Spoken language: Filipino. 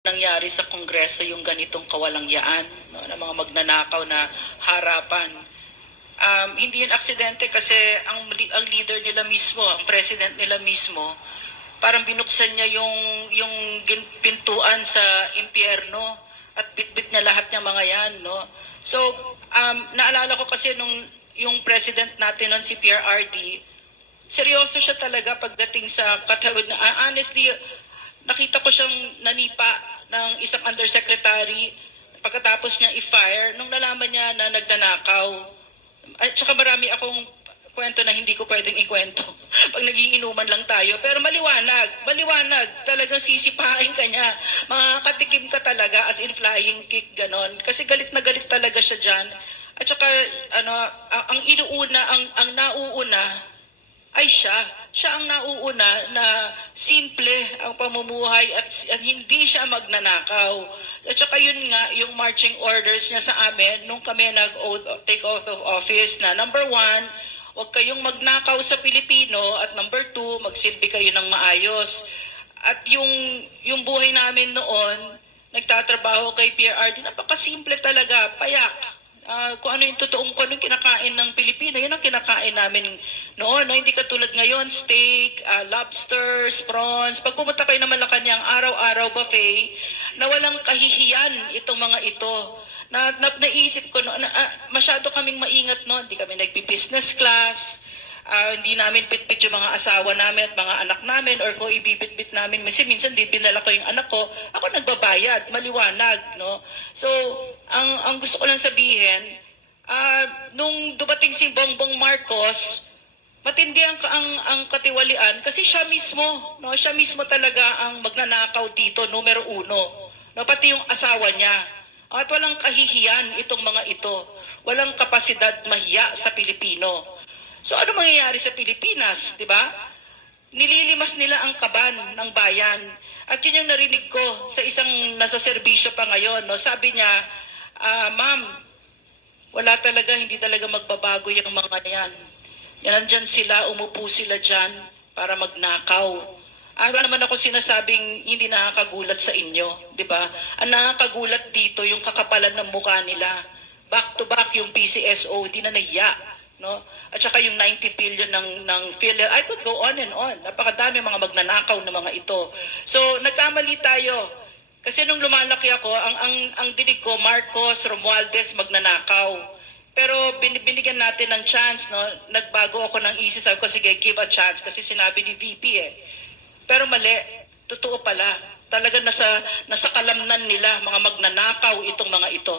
nangyari sa Kongreso yung ganitong kawalangyaan, no, ng mga magnanakaw na harapan. Hindi yun aksidente kasi ang leader nila mismo, ang president nila mismo, parang binuksan niya yung pintuan sa impyerno at bitbit niya lahat ng mga yan. No? So, naalala ko kasi yung president natin nun, si PRRD, seryoso siya talaga pagdating sa katawid na, honestly, nakita ko siyang nanipa ng isang undersecretary pagkatapos niya i-fire nung nalaman niya na nagnanakaw. At saka marami akong kwento na hindi ko pwedeng ikwento pag nagiinuman lang tayo. Pero maliwanag, talagang sisipahin ka niya. Makakatikim ka talaga as in flying kick, ganon. Kasi galit na galit talaga siya dyan. At saka, ang inuuna, ang nauuna, ay siya ang nauuna na simple ang pamumuhay at hindi siya magnanakaw. At saka yun nga, yung marching orders niya sa amin nung kami take oath of office na number 1, huwag kayong magnakaw sa Pilipino at number 2, magsilbi kayo ng maayos. At yung buhay namin noon, nagtatrabaho kay PRRD, napakasimple talaga, payak. Kung ano yung totoong, kung ano yung kinakain ng Pilipino, yun ang kinakain namin noon. No? Hindi katulad ngayon, steak, lobsters, prawns. Pag pumunta kayo ng Malacanang, araw-araw buffet, na walang kahihiyan itong mga ito. Naisip ko, masyado kaming maingat noon. Hindi kami nagpi-business class. Hindi namin bitbit yung mga asawa namin at mga anak namin, or kung ibibitbit namin, minsan di pinala ko yung anak ko, ako nagbabayad, maliwanag, no? So, ang gusto ko lang sabihin, nung dumating si Bongbong Marcos, matindi ang katiwalian kasi siya mismo, no? Siya mismo talaga ang magnanakaw dito, numero 1, no? Pati yung asawa niya. At walang kahihiyan itong mga ito. Walang kapasidad mahiya sa Pilipino. So ano mangyayari sa Pilipinas, di ba? Nililimas nila ang kaban ng bayan. At yun yung narinig ko sa isang nasa serbisyo pa ngayon. No? Sabi niya, ma'am, wala talaga, hindi talaga magbabago yung mga yan. Yan, nandyan sila, umupo sila dyan para magnakaw. Wala naman ako sinasabing hindi nakakagulat sa inyo, di ba? Ang nakakagulat dito yung kakapalan ng mukha nila. Back to back yung PCSO, di na nahiya. No? At saka yung 90 billion ng PhilHealth, I could go on and on. Napakadami mga magnanakaw na mga ito. So, nagkamali tayo. Kasi nung lumalaki ako, ang dinig ko, Marcos, Romualdez, magnanakaw. Pero binigyan natin ng chance, no? Nagbago ako ng isip, sabi ko, sige, give a chance. Kasi sinabi ni VP eh. Pero mali, totoo pala. Talaga nasa kalamnan nila, mga magnanakaw itong mga ito.